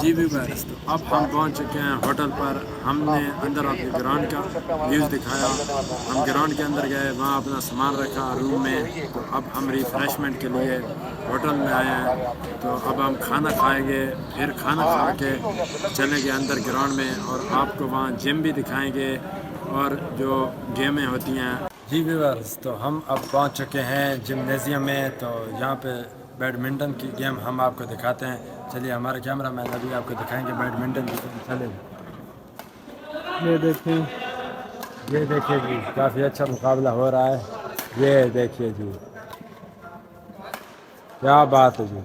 जी भी बस तो अब हम पहुंच चुके हैं होटल पर। हमने अंदर आपके ग्राउंड का व्यूज़ दिखाया, हम ग्राउंड के अंदर गए, वहाँ अपना सामान रखा रूम में। तो अब हम रिफ़्रेशमेंट के लिए होटल में आए हैं। तो अब हम खाना खाएंगे, फिर खाना खा के चलेंगे अंदर ग्राउंड में और आपको वहाँ जिम भी दिखाएंगे और जो गेमें होती हैं। जी व्यूअर्स, तो हम अब पहुँच चुके हैं जिमनेजियम में। तो यहाँ पे बैडमिंटन की गेम हम आपको दिखाते हैं। चलिए, हमारे कैमरा मैन अभी आपको दिखाएंगे बैडमिंटन की गेम। चलिए, ये देखिए जी, काफ़ी अच्छा मुकाबला हो रहा है। ये देखिए जी, क्या बात है जी।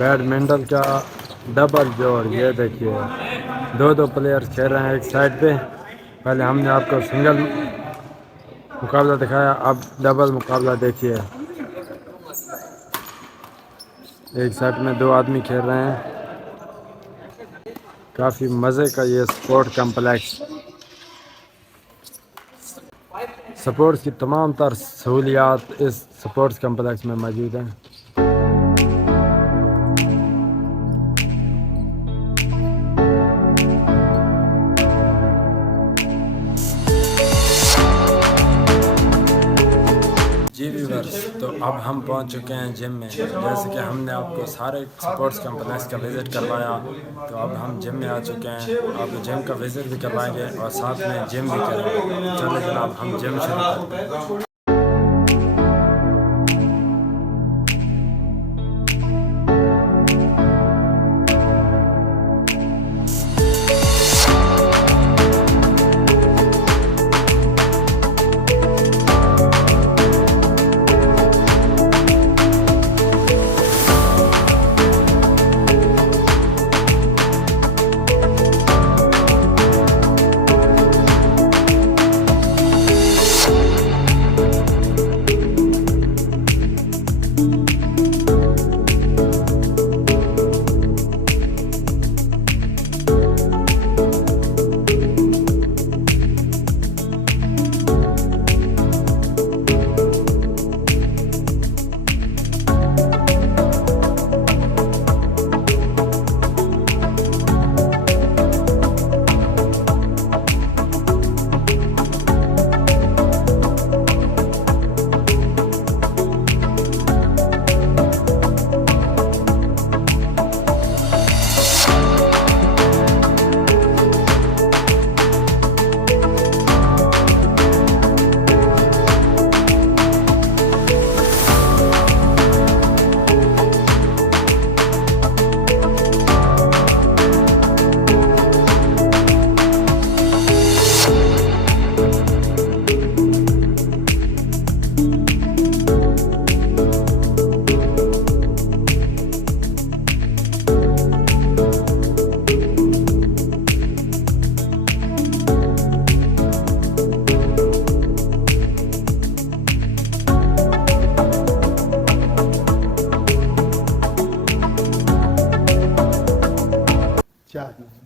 बैडमिंटन का डबल जोड़, ये देखिए, दो प्लेयर खेल रहे हैं एक साइड पे। पहले हमने आपको सिंगल मुकाबला दिखाया, अब डबल मुकाबला देखिए। एक साइड में 2 आदमी खेल रहे हैं। काफ़ी मज़े का ये स्पोर्ट कम्प्लेक्स। स्पोर्ट्स की तमाम तर सहूलियात इस स्पोर्ट्स कम्प्लेक्स में मौजूद हैं। जी व्यूअर्स, तो अब हम पहुंच चुके हैं जिम में। जैसे कि हमने आपको सारे स्पोर्ट्स कम्प्लेक्स का विज़िट करवाया, तो अब हम जिम में आ चुके हैं। आपको जिम का विज़िट भी करवाएंगे और साथ में जिम भी करेंगे। चलो जनाब, हम जिम शुरू करते हैं।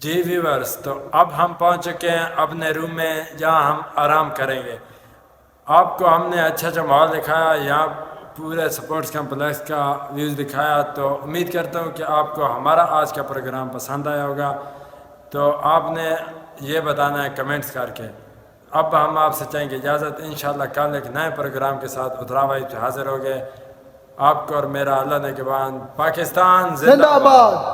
जी व्यूअर्स, तो अब हम पहुंच चुके हैं अपने रूम में, जहां हम आराम करेंगे। आपको हमने अच्छा माहौल दिखाया, यहाँ पूरे स्पोर्ट्स कम्प्लेक्स का व्यूज़ दिखाया। तो उम्मीद करता हूँ कि आपको हमारा आज का प्रोग्राम पसंद आया होगा। तो आपने ये बताना है कमेंट्स करके। अब हम आपसे चाहेंगे इजाज़त, इंशाल्लाह कल एक नए प्रोग्राम के साथ उत्तरा वाइब से हाजिर हो गए। आपको और मेरा अल्लाह ने के बाद पाकिस्तान जिंदाबाद।